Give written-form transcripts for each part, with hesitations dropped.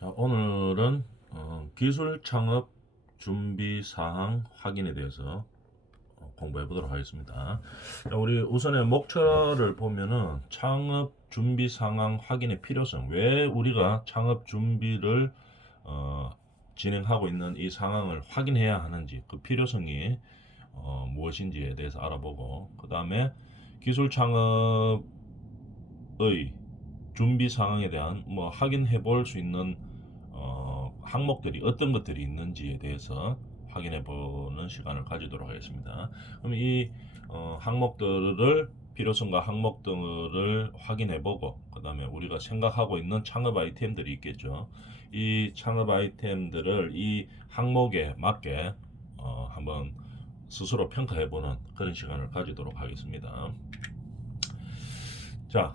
자, 오늘은 기술 창업 준비 사항 확인에 대해서 공부해 보도록 하겠습니다. 자, 우리 우선의 목표를 보면은 창업 준비 상황 확인의 필요성, 왜 우리가 창업 준비를 어, 진행하고 있는 이 상황을 확인해야 하는지, 그 필요성이 무엇인지에 대해서 알아보고, 그 다음에 기술 창업의 준비 상황에 대한 확인해 볼 수 있는 항목들이 어떤 것들이 있는지에 대해서 확인해 보는 시간을 가지도록 하겠습니다. 그럼 이 항목들을 필요성과 항목들을 확인해 보고, 그 다음에 우리가 생각하고 있는 창업 아이템들이 있겠죠. 이 창업 아이템들을 이 항목에 맞게 한번 스스로 평가해 보는 그런 시간을 가지도록 하겠습니다. 자,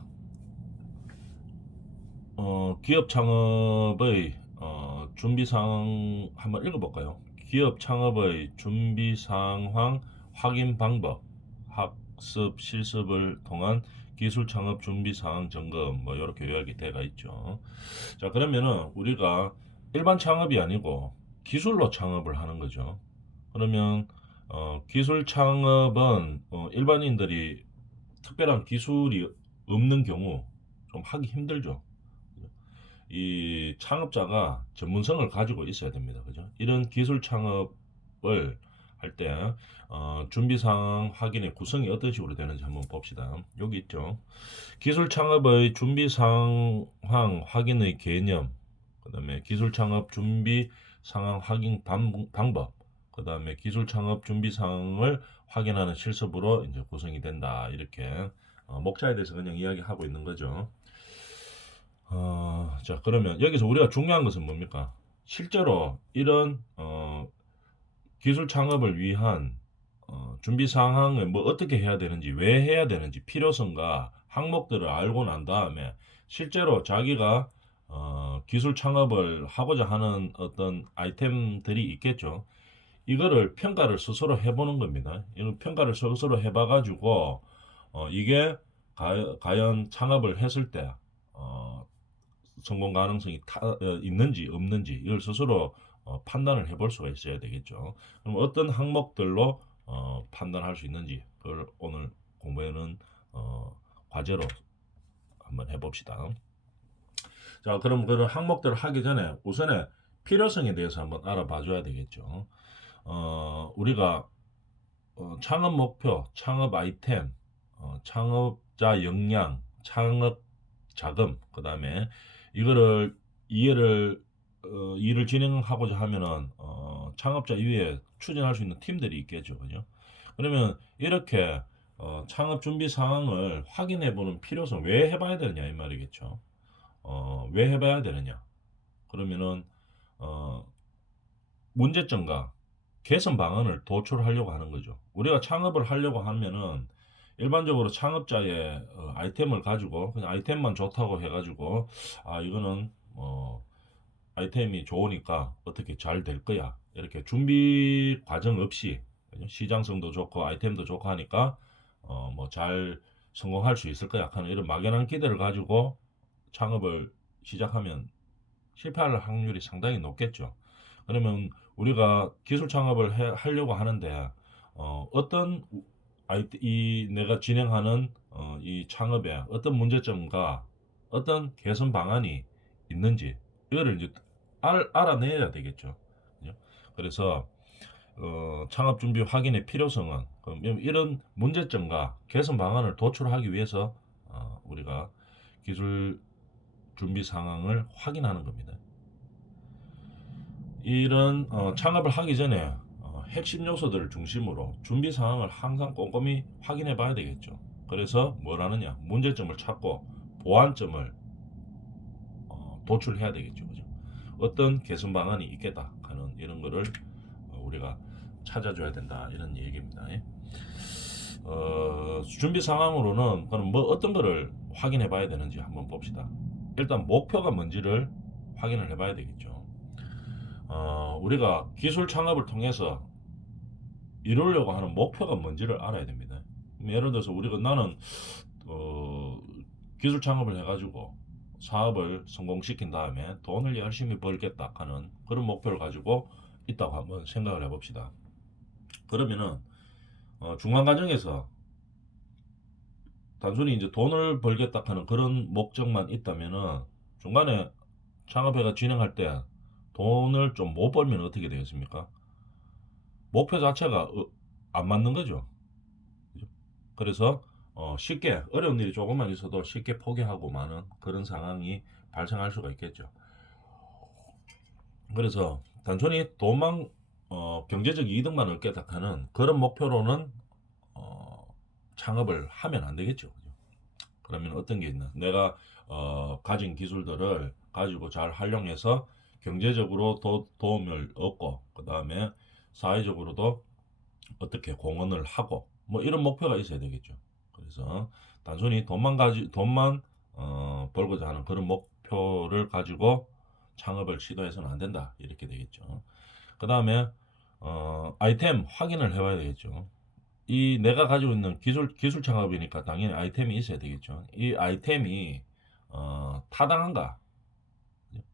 기업 창업의 준비 상황 한번 읽어볼까요? 기업 창업의 준비 상황 확인 방법, 학습 실습을 통한 기술 창업 준비 상황 점검, 이렇게 요약이 되어 있죠. 자, 그러면은 우리가 일반 창업이 아니고 기술로 창업을 하는 거죠. 그러면 기술 창업은 일반인들이 특별한 기술이 없는 경우 좀 하기 힘들죠. 이 창업자가 전문성을 가지고 있어야 됩니다. 그죠? 이런 기술 창업을 할 때 준비 사항 확인의 구성이 어떤 식으로 되는지 한번 봅시다. 여기 있죠. 기술 창업의 준비 상황 확인의 개념, 그다음에 기술 창업 준비 상황 확인 방법, 그다음에 기술 창업 준비 상황을 확인하는 실습으로 이제 구성이 된다. 이렇게 목차에 대해서 그냥 이야기하고 있는 거죠. 자, 그러면 여기서 우리가 중요한 것은 뭡니까? 실제로 이런 기술 창업을 위한 준비 상황을 어떻게 해야 되는지, 왜 해야 되는지, 필요성과 항목들을 알고 난 다음에 실제로 자기가 기술 창업을 하고자 하는 어떤 아이템들이 있겠죠. 이거를 평가를 스스로 해보는 겁니다. 이런 평가를 스스로 해봐가지고 이게 과연 창업을 했을 때 성공 가능성이 있는지 없는지 이걸 스스로 판단을 해볼 수가 있어야 되겠죠. 그럼 어떤 항목들로 판단할 수 있는지 그걸 오늘 공부에는 과제로 한번 해봅시다. 자, 그럼 그런 항목들을 하기 전에 우선에 필요성에 대해서 한번 알아봐 줘야 되겠죠. 우리가 창업 목표, 창업 아이템, 창업자 역량, 창업 자금, 그 다음에 이거를 일을 진행하고자 하면은 창업자 이외에 추진할 수 있는 팀들이 있겠죠, 그죠? 그러면 이렇게 창업 준비 상황을 확인해 보는 필요성, 왜 해봐야 되느냐 이 말이겠죠. 왜 해봐야 되느냐? 그러면은 어, 문제점과 개선 방안을 도출하려고 하는 거죠. 우리가 창업을 하려고 하면은 일반적으로 창업자의 아이템을 가지고 그냥 아이템만 좋다고 해가지고 이거는 아이템이 좋으니까 어떻게 잘 될 거야 이렇게 준비 과정 없이 그죠? 시장성도 좋고 아이템도 좋고 하니까 잘 성공할 수 있을 거야 하는 이런 막연한 기대를 가지고 창업을 시작하면 실패할 확률이 상당히 높겠죠. 그러면 우리가 기술 창업을 하려고 하는데 어떤 이 내가 진행하는 이 창업에 어떤 문제점과 어떤 개선 방안이 있는지 이거를 이제 알아내야 되겠죠. 그죠? 그래서 창업 준비 확인의 필요성은 이런 문제점과 개선 방안을 도출하기 위해서 우리가 기술 준비 상황을 확인하는 겁니다. 이런 창업을 하기 전에 핵심 요소들을 중심으로 준비 상황을 항상 꼼꼼히 확인해 봐야 되겠죠. 그래서 뭘 하느냐? 문제점을 찾고 보완점을 도출해야 되겠죠. 그죠? 어떤 개선 방안이 있겠다 하는 이런 거를 우리가 찾아줘야 된다 이런 얘기입니다. 예. 준비 상황으로는 그럼 어떤 거를 확인해 봐야 되는지 한번 봅시다. 일단 목표가 뭔지를 확인을 해 봐야 되겠죠. 우리가 기술 창업을 통해서 이루려고 하는 목표가 뭔지를 알아야 됩니다. 예를 들어서 우리가 나는 기술 창업을 해가지고 사업을 성공시킨 다음에 돈을 열심히 벌겠다 하는 그런 목표를 가지고 있다고 한번 생각을 해봅시다. 그러면은 중간 과정에서 단순히 이제 돈을 벌겠다 하는 그런 목적만 있다면은 중간에 창업회가 진행할 때 돈을 좀 못 벌면 어떻게 되겠습니까? 목표 자체가 안 맞는 거죠. 그죠? 그래서 쉽게 어려운 일이 조금만 있어도 쉽게 포기하고 마는 그런 상황이 발생할 수가 있겠죠. 그래서 단순히 돈만 경제적 이득만 얻겠다 하는 그런 목표로는 어, 창업을 하면 안 되겠죠. 그죠? 그러면 어떤 게 있나? 내가 가진 기술들을 가지고 잘 활용해서 경제적으로 도움을 얻고 그 다음에 사회적으로도 어떻게 공헌을 하고 뭐 이런 목표가 있어야 되겠죠. 그래서 단순히 돈만 벌고자 하는 그런 목표를 가지고 창업을 시도해서는 안 된다 이렇게 되겠죠. 그 다음에 아이템 확인을 해봐야 되겠죠. 이 내가 가지고 있는 기술 창업이니까 당연히 아이템이 있어야 되겠죠. 이 아이템이 타당한가,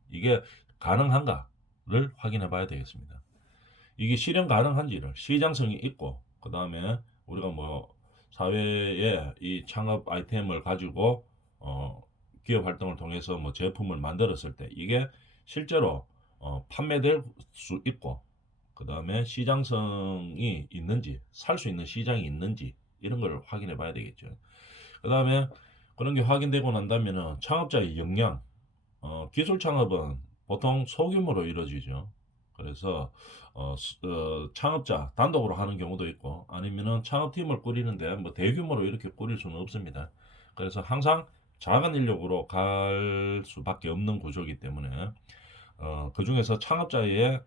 이게 가능한가를 확인해 봐야 되겠습니다. 이게 실현 가능한지를 시장성이 있고 그 다음에 우리가 뭐 사회에 이 창업 아이템을 가지고 기업 활동을 통해서 뭐 제품을 만들었을 때 이게 실제로 판매될 수 있고 그 다음에 시장성이 있는지 살 수 있는 시장이 있는지 이런 걸 확인해 봐야 되겠죠. 그 다음에 그런 게 확인되고 난다면은 창업자의 역량, 기술 창업은 보통 소규모로 이루어지죠. 그래서 창업자 단독으로 하는 경우도 있고 아니면은 창업팀을 꾸리는데 뭐 대규모로 이렇게 꾸릴 수는 없습니다. 그래서 항상 작은 인력으로 갈 수밖에 없는 구조이기 때문에 그 중에서 창업자의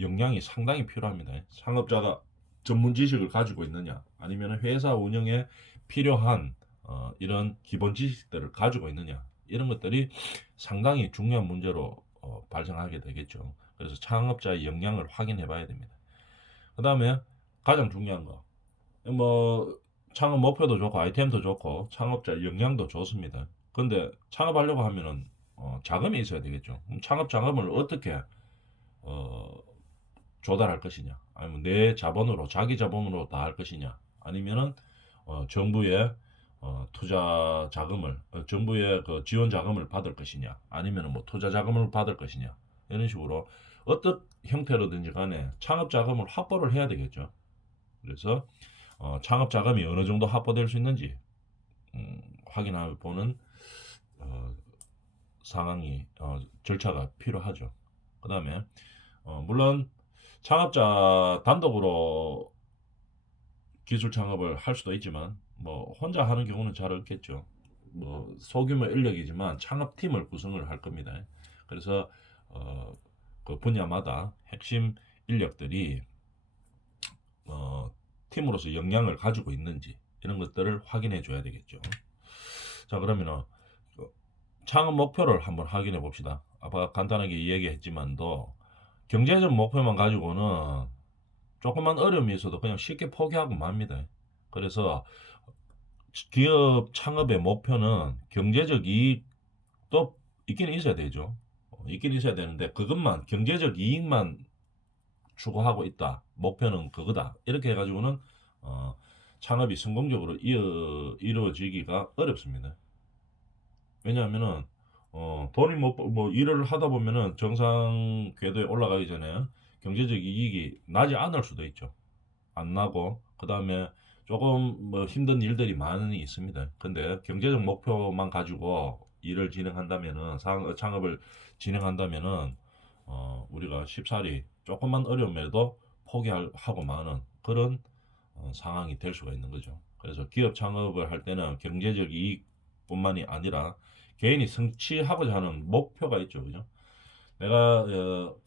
역량이 상당히 필요합니다. 창업자가 전문 지식을 가지고 있느냐 아니면 회사 운영에 필요한 이런 기본 지식들을 가지고 있느냐 이런 것들이 상당히 중요한 문제로 발생하게 되겠죠. 그래서 창업자의 역량을 확인해 봐야 됩니다. 그 다음에 가장 중요한 거, 뭐 창업 목표도 좋고 아이템도 좋고 창업자 역량도 좋습니다. 근데 창업하려고 하면은 자금이 있어야 되겠죠. 창업 자금을 어떻게 어, 조달할 것이냐, 아니면 내 자본으로 자기 자본으로 다 할 것이냐, 아니면은 정부의 투자 자금을 정부의 그 지원 자금을 받을 것이냐, 아니면은 뭐 투자 자금을 받을 것이냐 이런 식으로 어떤 형태로든지 간에 창업 자금을 확보를 해야 되겠죠. 그래서 창업 자금이 어느 정도 확보될 수 있는지 확인해 보는 어, 상황이 절차가 필요하죠. 그 다음에 물론 창업자 단독으로 기술 창업을 할 수도 있지만 뭐 혼자 하는 경우는 잘 없겠죠. 뭐 소규모 인력이지만 창업팀을 구성을 할 겁니다. 그래서 그 분야마다 핵심 인력들이 어, 팀으로서 역량을 가지고 있는지 이런 것들을 확인해 줘야 되겠죠. 자 그러면은 창업 목표를 한번 확인해 봅시다. 아까 간단하게 얘기했지만도 경제적 목표만 가지고는 조금만 어려움이 있어도 그냥 쉽게 포기하고 맙니다. 그래서 기업 창업의 목표는 경제적 이익도 있긴 있어야 되죠. 있긴 있어야 되는데 그것만 경제적 이익만 추구하고 있다. 목표는 그거다. 이렇게 해가지고는 창업이 성공적으로 이루어지기가 어렵습니다. 왜냐하면은 돈이 뭐 일을 하다 보면은 정상 궤도에 올라가기 전에 경제적 이익이 나지 않을 수도 있죠. 안 나고 그 다음에 조금 뭐 힘든 일들이 많이 있습니다. 근데 경제적 목표만 가지고 일을 진행한다면은 창업을 진행한다면은 우리가 쉽사리 조금만 어려움에도 포기하고 마는 그런 상황이 될 수가 있는 거죠. 그래서 기업 창업을 할 때는 경제적 이익뿐만이 아니라 개인이 성취하고자 하는 목표가 있죠, 그죠? 내가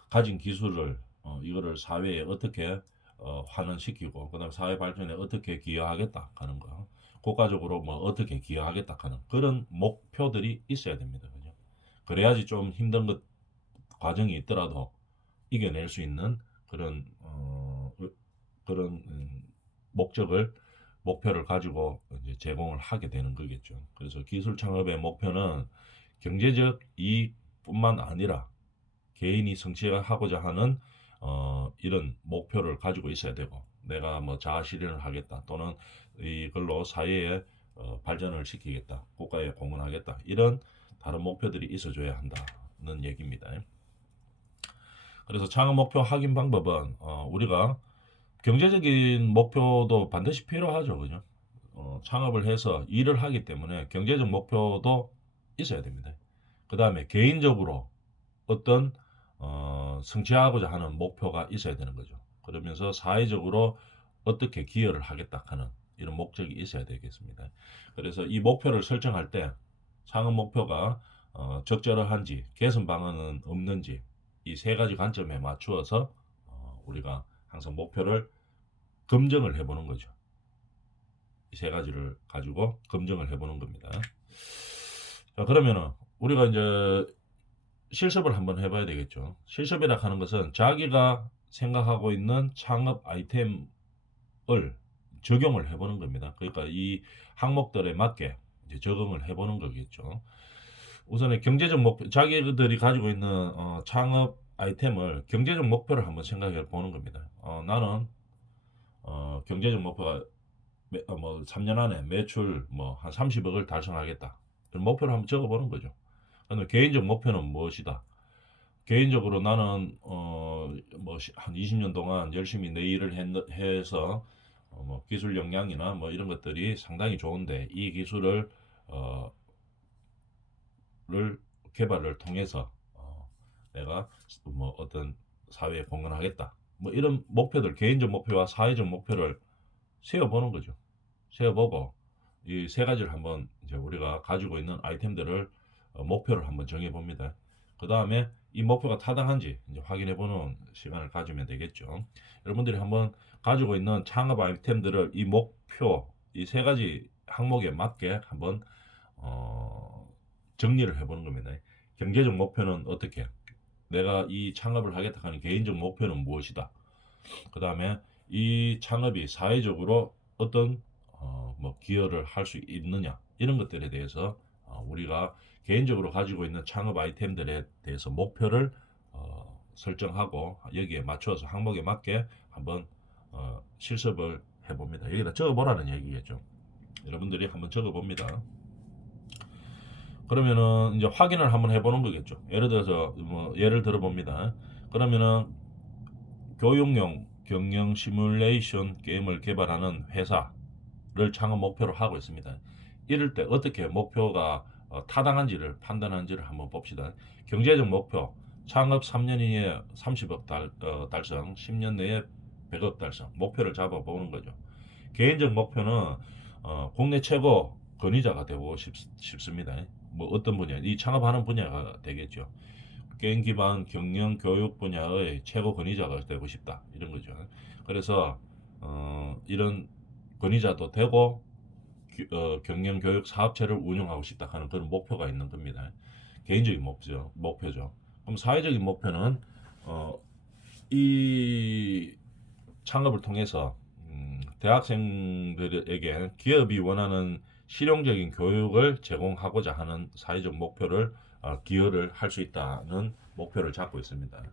가진 기술을 이거를 사회에 어떻게 환원시키고 그다음 사회 발전에 어떻게 기여하겠다 하는 거, 국가적으로 뭐 어떻게 기여하겠다 하는 그런 목표들이 있어야 됩니다, 그죠? 그래야지 좀 힘든 것 과정이 있더라도 이겨낼 수 있는 그런 그런 목적을 목표를 가지고 이제 제공을 하게 되는 거겠죠. 그래서 기술 창업의 목표는 경제적 이익뿐만 아니라 개인이 성취하고자 하는 이런 목표를 가지고 있어야 되고, 내가 뭐 자아 실현을 하겠다, 또는 이걸로 사회의 발전을 시키겠다, 국가에 공헌하겠다, 이런 다른 목표들이 있어줘야 한다는 얘기입니다. 그래서 창업 목표 확인 방법은 우리가 경제적인 목표도 반드시 필요하죠, 그죠? 창업을 해서 일을 하기 때문에 경제적 목표도 있어야 됩니다. 그 다음에 개인적으로 어떤 성취하고자 하는 목표가 있어야 되는 거죠. 그러면서 사회적으로 어떻게 기여를 하겠다 하는 이런 목적이 있어야 되겠습니다. 그래서 이 목표를 설정할 때 창업 목표가 적절한지, 개선 방안은 없는지, 이 세 가지 관점에 맞추어서 우리가 항상 목표를 검증을 해보는 거죠. 이 세 가지를 가지고 검증을 해보는 겁니다. 자, 그러면은 우리가 이제 실습을 한번 해봐야 되겠죠. 실습이라 하는 것은 자기가 생각하고 있는 창업 아이템을 적용을 해보는 겁니다. 그러니까 이 항목들에 맞게 이제 적응을 해보는 거겠죠. 우선은 경제적 목표, 자기들이 가지고 있는 창업 아이템을 경제적 목표를 한번 생각해 보는 겁니다. 나는 경제적 목표가 뭐 3년 안에 매출 뭐 한 30억을 달성하겠다. 그런 목표를 한번 적어보는 거죠. 그다음에 개인적 목표는 무엇이다. 개인적으로 나는 뭐 한 20년 동안 열심히 내 일을 해서 뭐 기술 역량이나 뭐 이런 것들이 상당히 좋은데, 이 기술을 개발을 통해서 내가 뭐 어떤 사회에 공헌하겠다, 뭐 이런 목표들, 개인적 목표와 사회적 목표를 세워보는 거죠. 세워보고 이 세 가지를 한번 이제 우리가 가지고 있는 아이템들을 목표를 한번 정해봅니다. 그 다음에 이 목표가 타당한지 이제 확인해보는 시간을 가지면 되겠죠. 여러분들이 한번 가지고 있는 창업 아이템들을 이 목표, 이 세 가지 항목에 맞게 한번 정리를 해보는 겁니다. 경제적 목표는 어떻게? 내가 이 창업을 하겠다 하는 개인적 목표는 무엇이다? 그 다음에 이 창업이 사회적으로 어떤 뭐 기여를 할 수 있느냐, 이런 것들에 대해서 우리가 개인적으로 가지고 있는 창업 아이템들에 대해서 목표를 설정하고 여기에 맞추어서 항목에 맞게 한번 실습을 해봅니다. 여기다 적어보라는 얘기겠죠. 여러분들이 한번 적어봅니다. 그러면은 이제 확인을 한번 해보는 거겠죠. 예를 들어서 뭐 예를 들어봅니다. 그러면은 교육용 경영 시뮬레이션 게임을 개발하는 회사를 창업 목표로 하고 있습니다. 이럴 때 어떻게 목표가 타당한지를 판단한지를 한번 봅시다. 경제적 목표, 창업 3년 이내에 30억 달성, 10년 내에 100억 달성, 목표를 잡아보는 거죠. 개인적 목표는 국내 최고 권위자가 되고 싶습니다. 뭐 어떤 분야, 이 창업하는 분야가 되겠죠. 게임 기반 경영 교육 분야의 최고 권위자가 되고 싶다, 이런 거죠. 그래서 이런 권위자도 되고 경영 교육 사업체를 운영하고 싶다 하는 그런 목표가 있는 겁니다. 개인적인 목표죠. 그럼 사회적인 목표는 이 창업을 통해서 대학생들에게 기업이 원하는 실용적인 교육을 제공하고자 하는 사회적 목표를 기여를 할 수 있다는 목표를 잡고 있습니다.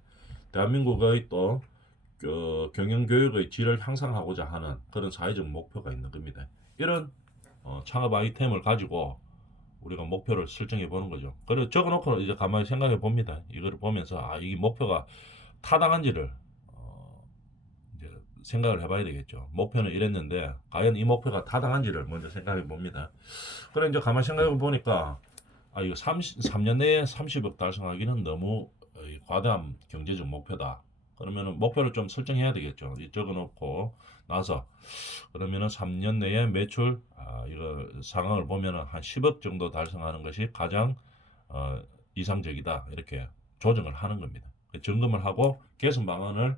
대한민국의 또 경영교육의 질을 향상하고자 하는 그런 사회적 목표가 있는 겁니다. 이런 창업 아이템을 가지고 우리가 목표를 설정해 보는 거죠. 그리고 적어놓고 이제 가만히 생각해 봅니다. 이거를 보면서 이 목표가 타당한지를 이제 생각을 해봐야 되겠죠. 목표는 이랬는데 과연 이 목표가 타당한지를 먼저 생각해 봅니다. 그래 이제 가만히 생각해 보니까 이거 3년 내에 30억 달성하기는 너무 과다한 경제적 목표다. 그러면은 목표를 좀 설정해야 되겠죠. 적어놓고 나서 그러면은 3년 내에 매출 이거 상황을 보면은 한 10억 정도 달성하는 것이 가장 이상적이다, 이렇게 조정을 하는 겁니다. 점검을 하고 개선 방안을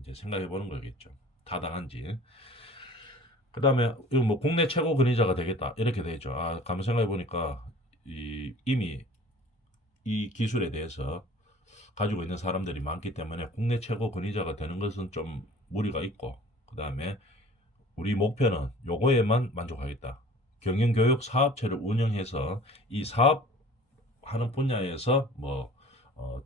이제 생각해 보는 거겠죠. 타당한지. 그 다음에 이거 뭐 국내 최고 권위자가 되겠다, 이렇게 되죠. 가만 생각해 보니까 이미 이 기술에 대해서 가지고 있는 사람들이 많기 때문에 국내 최고 권위자가 되는 것은 좀 무리가 있고, 그 다음에 우리 목표는 요거에만 만족하겠다. 경영교육 사업체를 운영해서 이 사업 하는 분야에서 뭐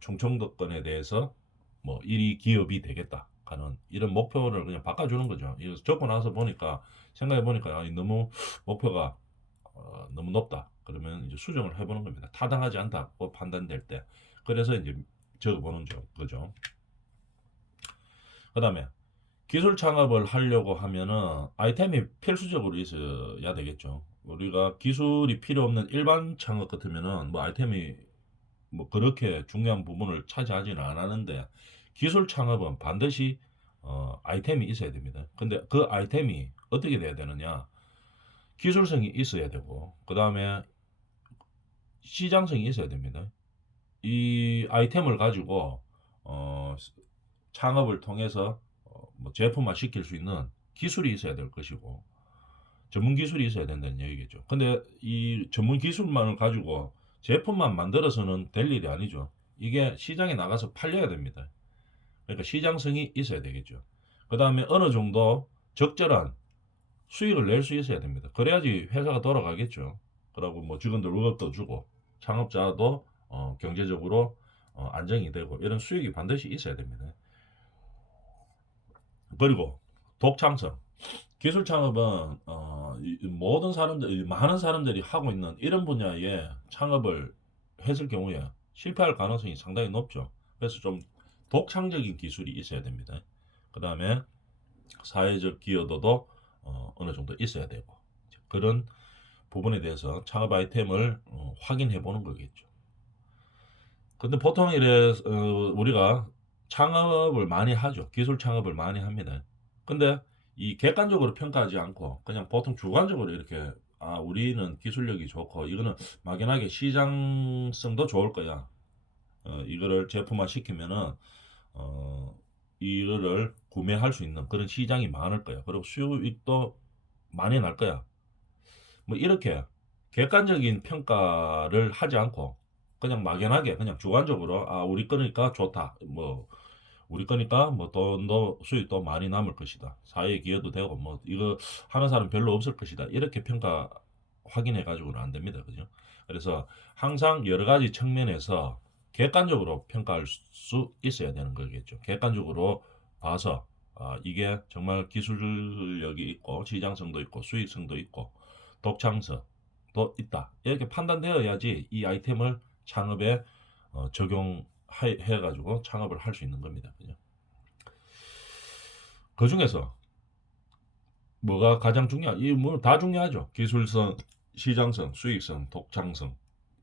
충청도권에 대해서 뭐 1위 기업이 되겠다 하는 이런 목표를 그냥 바꿔주는 거죠. 이거 적고 나서 보니까 생각해 보니까 너무 목표가 너무 높다. 그러면 이제 수정을 해보는 겁니다. 타당하지 않다고 판단될 때. 그래서 이제 적어보는 거죠. 그 다음에 기술 창업을 하려고 하면은 아이템이 필수적으로 있어야 되겠죠. 우리가 기술이 필요 없는 일반 창업 같으면은 뭐 아이템이 뭐 그렇게 중요한 부분을 차지하지는 않았는데 기술 창업은 반드시 아이템이 있어야 됩니다. 근데 그 아이템이 어떻게 돼야 되느냐? 기술성이 있어야 되고 그 다음에 시장성이 있어야 됩니다. 이 아이템을 가지고 어, 창업을 통해서 뭐 제품화 시킬 수 있는 기술이 있어야 될 것이고 전문 기술이 있어야 된다는 얘기겠죠. 근데 이 전문 기술만을 가지고 제품만 만들어서는 될 일이 아니죠. 이게 시장에 나가서 팔려야 됩니다. 그러니까 시장성이 있어야 되겠죠. 그 다음에 어느 정도 적절한 수익을 낼 수 있어야 됩니다. 그래야지 회사가 돌아가겠죠. 그러고 뭐 직원들 월급도 주고 창업자도 경제적으로 안정이 되고 이런 수익이 반드시 있어야 됩니다. 그리고 독창성. 기술 창업은 모든 사람들, 많은 사람들이 하고 있는 이런 분야에 창업을 했을 경우에 실패할 가능성이 상당히 높죠. 그래서 좀 독창적인 기술이 있어야 됩니다. 그 다음에 사회적 기여도도 어느 정도 있어야 되고 그런 부분에 대해서 창업 아이템을 확인해 보는 거겠죠. 근데 보통 이래 우리가 창업을 많이 하죠. 기술 창업을 많이 합니다. 근데 이 객관적으로 평가하지 않고 그냥 보통 주관적으로 이렇게 우리는 기술력이 좋고 이거는 막연하게 시장성도 좋을 거야. 이거를 제품화 시키면은 어, 이거를 구매할 수 있는 그런 시장이 많을 거야. 그리고 수익도 많이 날 거야. 뭐 이렇게 객관적인 평가를 하지 않고 그냥 막연하게 그냥 주관적으로 우리 거니까 좋다. 뭐 우리 거니까 뭐 돈도 수익도 많이 남을 것이다. 사회에 기여도 되고 뭐 이거 하는 사람 별로 없을 것이다. 이렇게 평가 확인해 가지고는 안 됩니다. 그죠? 그래서 항상 여러 가지 측면에서 객관적으로 평가할 수 있어야 되는 거겠죠. 객관적으로 봐서 이게 정말 기술력이 있고 시장성도 있고 수익성도 있고 독창성도 있다. 이렇게 판단되어야지 이 아이템을 창업에 적용해 가지고 창업을 할 수 있는 겁니다. 그죠? 그 중에서 뭐가 가장 중요하? 이뭐 다 중요하죠. 기술성, 시장성, 수익성, 독창성,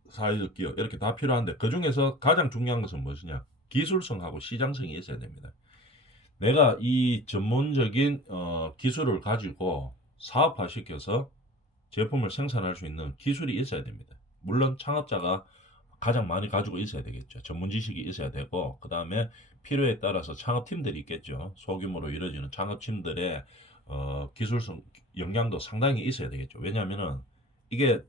사회적 기업 이렇게 다 필요한데 그 중에서 가장 중요한 것은 무엇이냐? 기술성하고 시장성이 있어야 됩니다. 내가 이 전문적인 기술을 가지고 사업화시켜서 제품을 생산할 수 있는 기술이 있어야 됩니다. 물론 창업자가 가장 많이 가지고 있어야 되겠죠. 전문 지식이 있어야 되고 그 다음에 필요에 따라서 창업팀들이 있겠죠. 소규모로 이루어지는 창업팀들의 기술성 역량도 상당히 있어야 되겠죠. 왜냐하면은 이게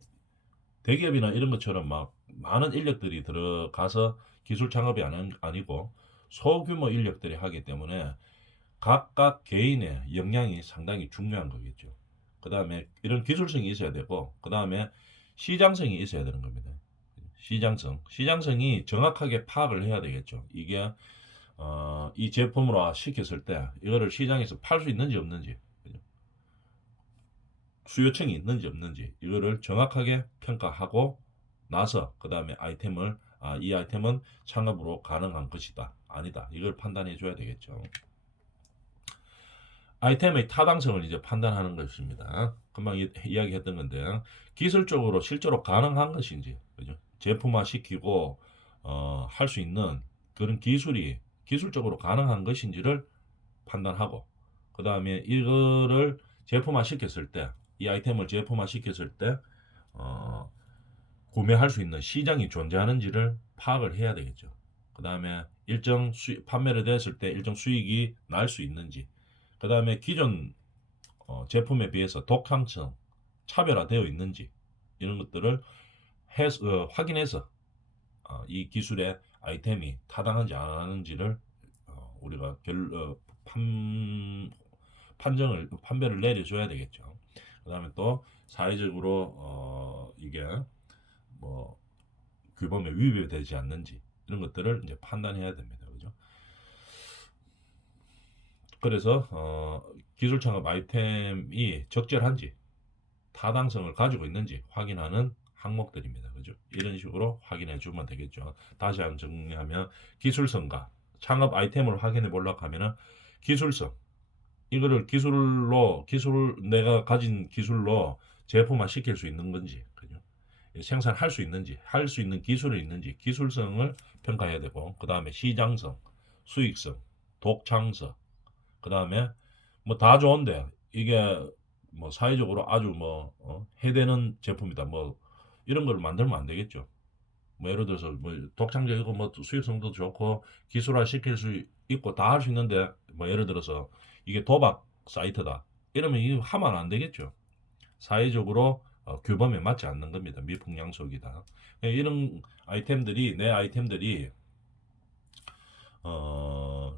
대기업이나 이런 것처럼 막 많은 인력들이 들어가서 기술 창업이 아니고 소규모 인력들이 하기 때문에 각각 개인의 역량이 상당히 중요한 거겠죠. 그 다음에 이런 기술성이 있어야 되고 그 다음에 시장성이 있어야 되는 겁니다. 시장성이 정확하게 파악을 해야 되겠죠. 이게 이 제품으로 시켰을 때 이거를 시장에서 팔 수 있는지 없는지 수요층이 있는지 없는지 이거를 정확하게 평가하고 나서 그 다음에 이 아이템은 창업으로 가능한 것이다 아니다 이걸 판단해 줘야 되겠죠. 아이템의 타당성을 이제 판단하는 것입니다. 금방 이야기했던 건데 기술적으로 실제로 가능한 것인지 그죠? 제품화 시키고 할 수 있는 그런 기술이 기술적으로 가능한 것인지를 판단하고 그 다음에 이거를 제품화 시켰을 때 이 아이템을 제품화 시켰을 때 구매할 수 있는 시장이 존재하는지를 파악을 해야 되겠죠. 그 다음에 판매를 됐을 때 일정 수익이 날 수 있는지 그 다음에 기존 제품에 비해서 독창성 차별화되어 있는지 이런 것들을 확인해서 이 기술의 아이템이 타당한지 안 하는지를 우리가 판별을 내려줘야 되겠죠. 그 다음에 또 사회적으로 이게 뭐 규범에 위배되지 않는지 이런 것들을 이제 판단해야 됩니다. 그죠? 그래서 기술 창업 아이템이 적절한지 타당성을 가지고 있는지 확인하는 항목들입니다. 그죠? 이런 식으로 확인해 주면 되겠죠. 다시 한번 정리하면 기술성과 창업 아이템을 확인해 보려고 하면은 기술성 이거를 내가 가진 기술로 제품화 시킬 수 있는 건지 그죠? 생산할 수 있는지 할 수 있는 기술이 있는지 기술성을 평가해야 되고 그 다음에 시장성, 수익성, 독창성 그 다음에 뭐 다 좋은데 이게 뭐 사회적으로 아주 뭐 해되는 제품이다 뭐 이런 걸 만들면 안 되겠죠. 뭐 예를 들어서 뭐 독창적이고 뭐 수익성도 좋고 기술화 시킬 수 있고 다 할 수 있는데 뭐 예를 들어서 이게 도박 사이트다 이러면 이거 하면 안 되겠죠. 사회적으로 규범에 맞지 않는 겁니다. 미풍양속이다. 이런 아이템들이 내 아이템들이 어,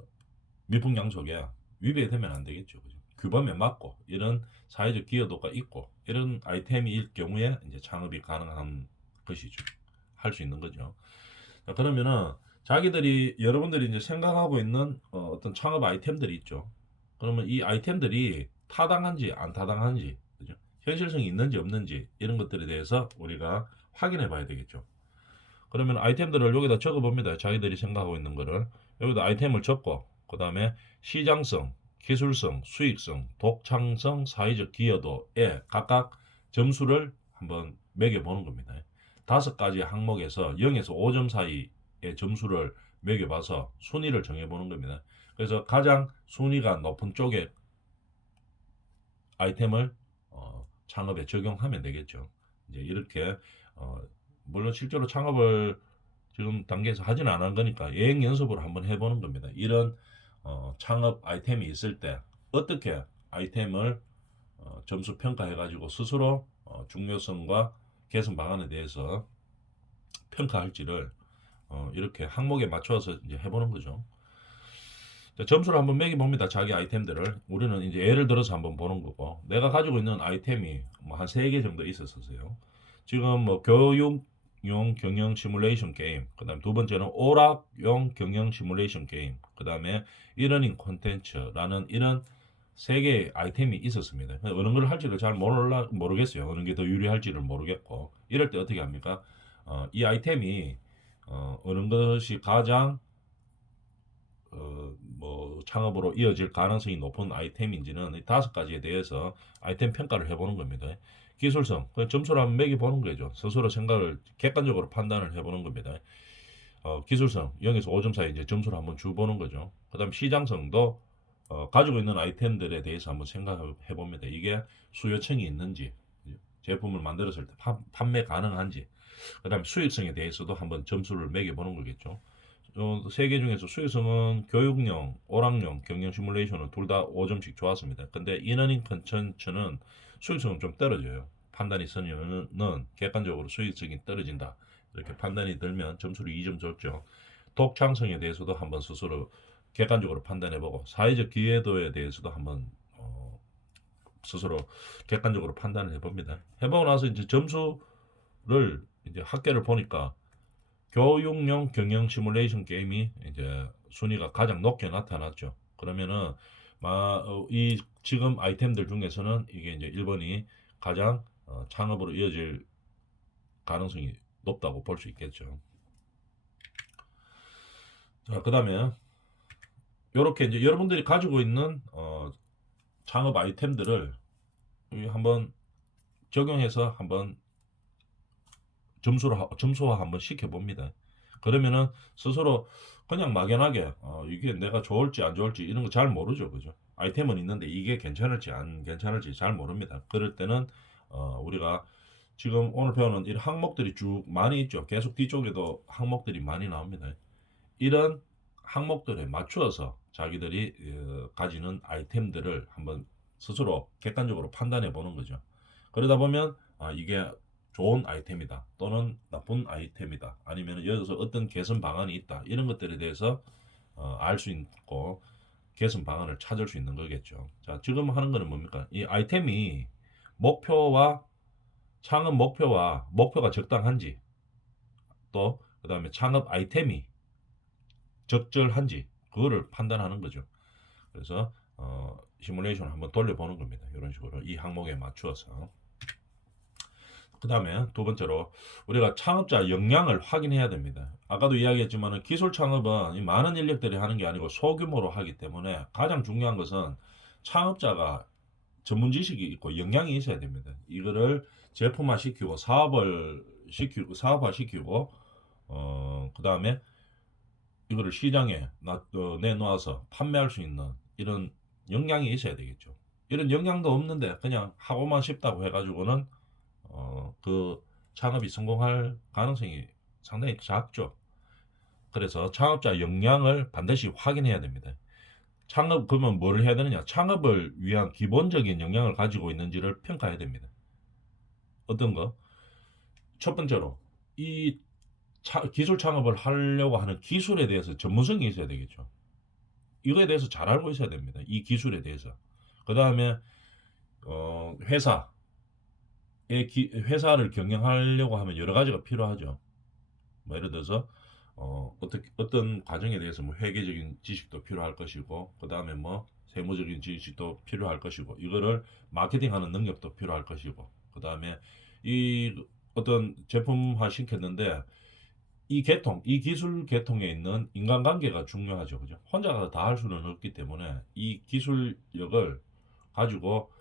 미풍양속에 위배되면 안 되겠죠. 그죠? 규범에 맞고 이런 사회적 기여도가 있고 이런 아이템일 경우에 이제 창업이 가능한 것이죠. 할 수 있는 거죠. 자, 그러면은 여러분들이 이제 생각하고 있는 어떤 창업 아이템들이 있죠. 그러면 이 아이템들이 타당한지 안 타당한지, 그죠? 현실성이 있는지 없는지 이런 것들에 대해서 우리가 확인해 봐야 되겠죠. 그러면 아이템들을 여기다 적어 봅니다. 자기들이 생각하고 있는 거를 여기다 아이템을 적고 그 다음에 시장성, 기술성, 수익성, 독창성, 사회적 기여도에 각각 점수를 한번 매겨 보는 겁니다. 5가지 항목에서 0에서 5점 사이의 점수를 매겨봐서 순위를 정해보는 겁니다. 그래서 가장 순위가 높은 쪽의 아이템을 창업에 적용하면 되겠죠. 이제 이렇게 물론 실제로 창업을 지금 단계에서 하지는 않은 거니까 예행 연습으로 한번 해보는 겁니다. 이런 창업 아이템이 있을 때 어떻게 아이템을 점수 평가해가지고 스스로 중요성과 개선 방안에 대해서 평가할지를 이렇게 항목에 맞춰서 이제 해보는 거죠. 자, 점수를 한번 매겨봅니다. 자기 아이템들을. 우리는 이제 예를 들어서 한번 보는 거고, 내가 가지고 있는 아이템이 뭐 한 3개 정도 있었어요. 지금 뭐 교육용 경영 시뮬레이션 게임, 그 다음에 두 번째는 오락용 경영 시뮬레이션 게임, 그 다음에 이러닝 콘텐츠라는 이런 3개의 아이템이 있었습니다. 어느 걸 할지를 잘 모르겠어요. 어느 게 더 유리할지를 모르겠고, 이럴 때 어떻게 합니까? 이 아이템이 어느 것이 가장 뭐 창업으로 이어질 가능성이 높은 아이템인지는 이 5가지에 대해서 아이템 평가를 해보는 겁니다. 기술성, 점수를 한번 매겨보는 거죠. 스스로 생각을 객관적으로 판단을 해보는 겁니다. 기술성 0에서 5점 사이 이제 점수를 한번 주보는 거죠. 그다음 시장성도 가지고 있는 아이템들에 대해서 한번 생각해 봅니다. 이게 수요층이 있는지, 제품을 만들었을 때 판매 가능한지, 그다음 수익성에 대해서도 한번 점수를 매겨보는 거겠죠. 3개 중에서 수익성은 교육용, 오락용, 경영 시뮬레이션은 둘 다 5점씩 좋았습니다. 근데 이너닝 컨텐츠는 수익성은 좀 떨어져요. 판단이 서면은 객관적으로 수익성이 떨어진다. 이렇게 판단이 들면 점수를 2점 줬죠. 독창성에 대해서도 한번 스스로 객관적으로 판단해보고 사회적 기여도에 대해서도 한번 스스로 객관적으로 판단을 해봅니다. 해보고 나서 이제 점수를 이제 합계를 보니까 교육용 경영 시뮬레이션 게임이 이제 순위가 가장 높게 나타났죠. 그러면은 이 지금 아이템들 중에서는 이게 이제 1번이 가장 창업으로 이어질 가능성이 높다고 볼 수 있겠죠. 자, 그다음에 이렇게 이제 여러분들이 가지고 있는 창업 아이템들을 한번 적용해서 한번 점수화 한번 시켜봅니다. 그러면은 스스로 그냥 막연하게 이게 내가 좋을지 안 좋을지 이런 거 잘 모르죠, 그죠? 아이템은 있는데 이게 괜찮을지 안 괜찮을지 잘 모릅니다. 그럴 때는 우리가 지금 오늘 배우는 이런 항목들이 쭉 많이 있죠. 계속 뒤쪽에도 항목들이 많이 나옵니다. 이런 항목들에 맞추어서 자기들이 가지는 아이템들을 한번 스스로 객관적으로 판단해 보는 거죠. 그러다 보면 이게 좋은 아이템이다 또는 나쁜 아이템이다 아니면 여기서 어떤 개선 방안이 있다 이런 것들에 대해서 알 수 있고 개선 방안을 찾을 수 있는 거겠죠. 자, 지금 하는 거는 뭡니까? 이 아이템이 목표와 창업 목표가 적당한지 또 그다음에 창업 아이템이 적절한지 그거를 판단하는 거죠. 그래서 시뮬레이션을 한번 돌려보는 겁니다. 이런 식으로 이 항목에 맞추어서. 그 다음에 두 번째로 우리가 창업자 역량을 확인해야 됩니다. 아까도 이야기했지만 기술 창업은 이 많은 인력들이 하는 게 아니고 소규모로 하기 때문에 가장 중요한 것은 창업자가 전문 지식이 있고 역량이 있어야 됩니다. 이거를 제품화 시키고 사업화 시키고 그 다음에 이거를 시장에 내놓아서 판매할 수 있는 이런 역량이 있어야 되겠죠. 이런 역량도 없는데 그냥 하고만 싶다고 해가지고는 그 창업이 성공할 가능성이 상당히 작죠. 그래서 창업자 역량을 반드시 확인해야 됩니다. 창업 그러면 뭘 해야 되느냐? 창업을 위한 기본적인 역량을 가지고 있는지를 평가해야 됩니다. 어떤 거? 첫 번째로 이 기술 창업을 하려고 하는 기술에 대해서 전문성이 있어야 되겠죠. 이거에 대해서 잘 알고 있어야 됩니다. 이 기술에 대해서. 그 다음에 회사를 경영하려고 하면 여러 가지가 필요하죠. 뭐 예를 들어서 어떤 과정에 대해서 뭐 회계적인 지식도 필요할 것이고, 그 다음에 뭐 세무적인 지식도 필요할 것이고, 이거를 마케팅하는 능력도 필요할 것이고, 그 다음에 이 어떤 제품화 시켰는데 이 기술 계통에 있는 인간관계가 중요하죠, 그죠? 혼자가 다 할 수는 없기 때문에 이 기술력을 가지고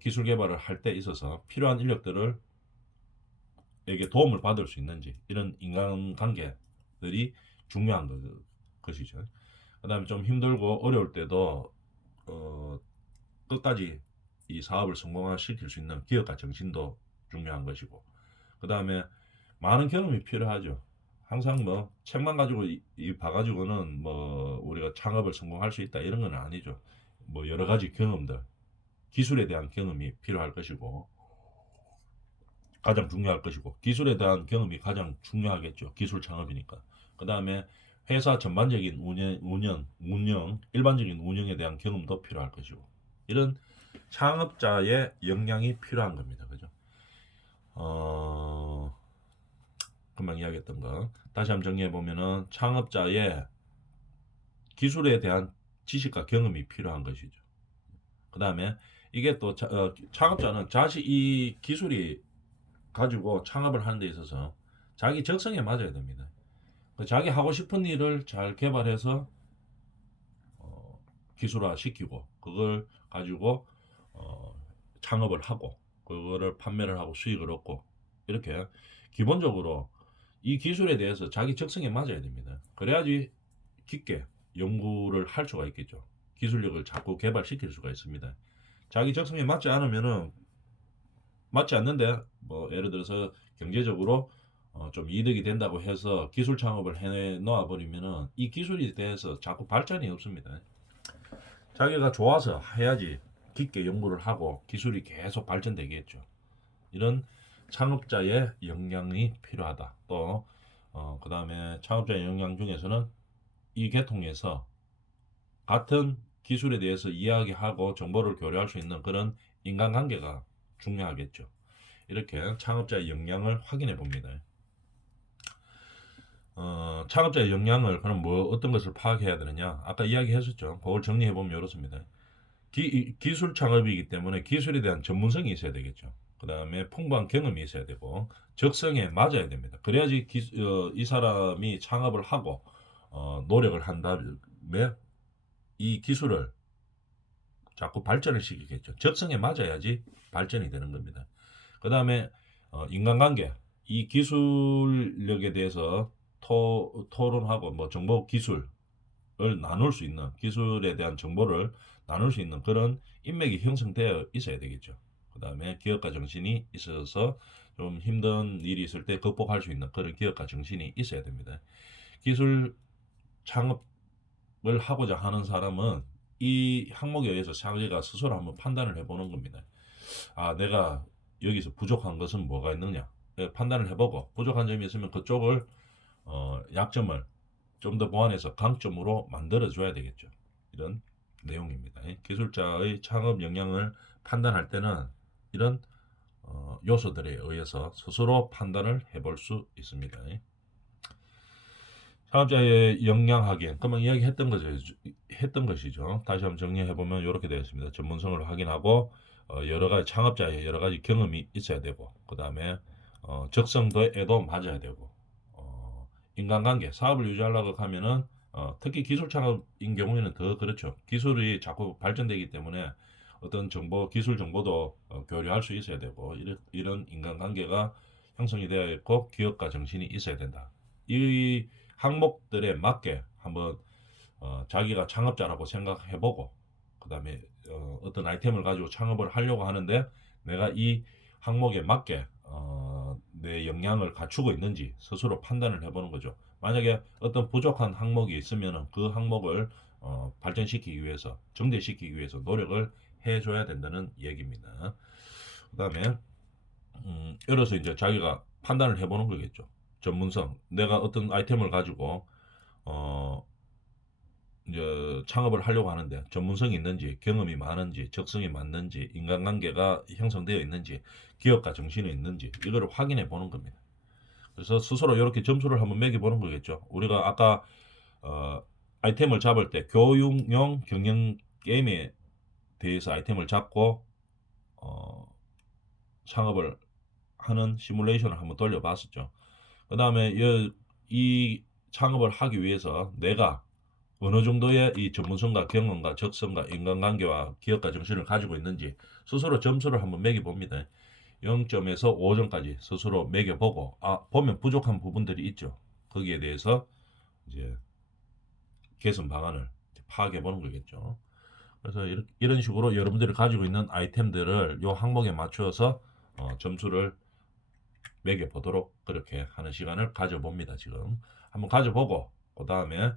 기술 개발을 할 때 있어서 필요한 인력들을 에게 도움을 받을 수 있는지 이런 인간관계들이 중요한 것이죠. 그다음에 좀 힘들고 어려울 때도 끝까지 이 사업을 성공시킬 수 있는 기업가 정신도 중요한 것이고, 그다음에 많은 경험이 필요하죠. 항상 뭐 책만 가지고 봐가지고는 뭐 우리가 창업을 성공할 수 있다 이런 건 아니죠. 뭐 여러 가지 경험들, 기술에 대한 경험이 필요할 것이고 가장 중요할 것이고, 기술에 대한 경험이 가장 중요하겠죠. 기술 창업이니까. 그 다음에 회사 전반적인 운영, 일반적인 운영에 대한 경험도 필요할 것이고, 이런 창업자의 역량이 필요한 겁니다. 그죠? 금방 이야기했던 거 다시 한번 정리해 보면은 창업자의 기술에 대한 지식과 경험이 필요한 것이죠. 그 다음에 이게 또 창업자는 이 기술이 가지고 창업을 하는 데 있어서 자기 적성에 맞아야 됩니다. 자기 하고 싶은 일을 잘 개발해서 기술화 시키고 그걸 가지고 창업을 하고 그거를 판매를 하고 수익을 얻고, 이렇게 기본적으로 이 기술에 대해서 자기 적성에 맞아야 됩니다. 그래야지 깊게 연구를 할 수가 있겠죠. 기술력을 자꾸 개발시킬 수가 있습니다. 자기 적성에 맞지 않는데 뭐 예를 들어서 경제적으로 좀 이득이 된다고 해서 기술 창업을 해 놓아 버리면은 이 기술에 대해서 자꾸 발전이 없습니다. 자기가 좋아서 해야지 깊게 연구를 하고 기술이 계속 발전되겠죠. 이런 창업자의 역량이 필요하다. 또 그 다음에 창업자의 역량 중에서는 이 계통에서 같은 기술에 대해서 이야기하고 정보를 교류할 수 있는 그런 인간관계가 중요하겠죠. 이렇게 창업자의 역량을 확인해 봅니다. 창업자의 역량을 그럼 어떤 것을 파악해야 되느냐? 아까 이야기했었죠. 그걸 정리해 보면 이렇습니다. 기술 창업이기 때문에 기술에 대한 전문성이 있어야 되겠죠. 그 다음에 풍부한 경험이 있어야 되고 적성에 맞아야 됩니다. 그래야지 이 사람이 창업을 하고 노력을 한 다음에 이 기술을 자꾸 발전을 시키겠죠. 적성에 맞아야지 발전이 되는 겁니다. 그 다음에 인간관계, 이 기술력에 대해서 토론하고 뭐 정보 기술을 나눌 수 있는, 기술에 대한 정보를 나눌 수 있는 그런 인맥이 형성되어 있어야 되겠죠. 그 다음에 기업가 정신이 있어서 좀 힘든 일이 있을 때 극복할 수 있는 그런 기업가 정신이 있어야 됩니다. 기술 창업을 하고자 하는 사람은 이 항목에 의해서 자기가 스스로 한번 판단을 해보는 겁니다. 내가 여기서 부족한 것은 뭐가 있느냐 판단을 해보고, 부족한 점이 있으면 그쪽을 약점을 좀 더 보완해서 강점으로 만들어 줘야 되겠죠. 이런 내용입니다. 기술자의 창업 역량을 판단할 때는 이런 요소들에 의해서 스스로 판단을 해볼 수 있습니다. 창업자의 역량 확인. 그러면 했던 것이죠. 다시 한번 정리해 보면 이렇게 되어 있습니다. 전문성을 확인하고 여러 가지 창업자의 여러 가지 경험이 있어야 되고, 그 다음에 적성도에도 맞아야 되고, 인간관계, 사업을 유지하려고 하면은 특히 기술 창업인 경우에는 더 그렇죠. 기술이 자꾸 발전되기 때문에 어떤 정보, 기술 정보도 교류할 수 있어야 되고, 이런 인간관계가 형성이 되어 있고 기업가 정신이 있어야 된다. 이 항목들에 맞게 한번 자기가 창업자라고 생각해보고, 그 다음에 어떤 아이템을 가지고 창업을 하려고 하는데 내가 이 항목에 맞게 내 역량을 갖추고 있는지 스스로 판단을 해보는 거죠. 만약에 어떤 부족한 항목이 있으면 그 항목을 발전시키기 위해서, 증대시키기 위해서 노력을 해줘야 된다는 얘기입니다. 그 다음에 이래서 이제 자기가 판단을 해보는 거겠죠. 전문성, 내가 어떤 아이템을 가지고 어, 이제 창업을 하려고 하는데 전문성이 있는지, 경험이 많은지, 적성이 맞는지, 인간관계가 형성되어 있는지, 기업가 정신이 있는지, 이거를 확인해 보는 겁니다. 그래서 스스로 이렇게 점수를 한번 매겨 보는 거겠죠. 우리가 아까 어, 아이템을 잡을 때 교육용 경영 게임에 대해서 아이템을 잡고 어, 창업을 하는 시뮬레이션을 한번 돌려봤었죠. 그 다음에 이 창업을 하기 위해서 내가 어느 정도의 이 전문성과 경험과 적성과 인간관계와 기업가 정신을 가지고 있는지 스스로 점수를 한번 매겨봅니다. 0점에서 5점까지 스스로 매겨보고, 보면 부족한 부분들이 있죠. 거기에 대해서 이제 개선 방안을 파악해 보는 거겠죠. 그래서 이런 식으로 여러분들이 가지고 있는 아이템들을 이 항목에 맞추어서 점수를 매겨보도록 그렇게 하는 시간을 가져봅니다. 지금 한번 가져보고, 그 다음에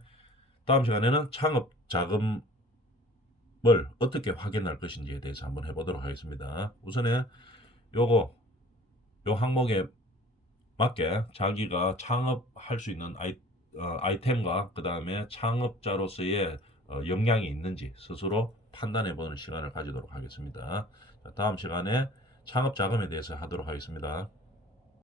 다음 시간에는 창업 자금을 어떻게 확인할 것인지에 대해서 한번 해보도록 하겠습니다. 우선에 요거 요 항목에 맞게 자기가 창업할 수 있는 아이템과 그 다음에 창업자로서의 역량이 있는지 스스로 판단해보는 시간을 가지도록 하겠습니다. 자, 다음 시간에 창업 자금에 대해서 하도록 하겠습니다.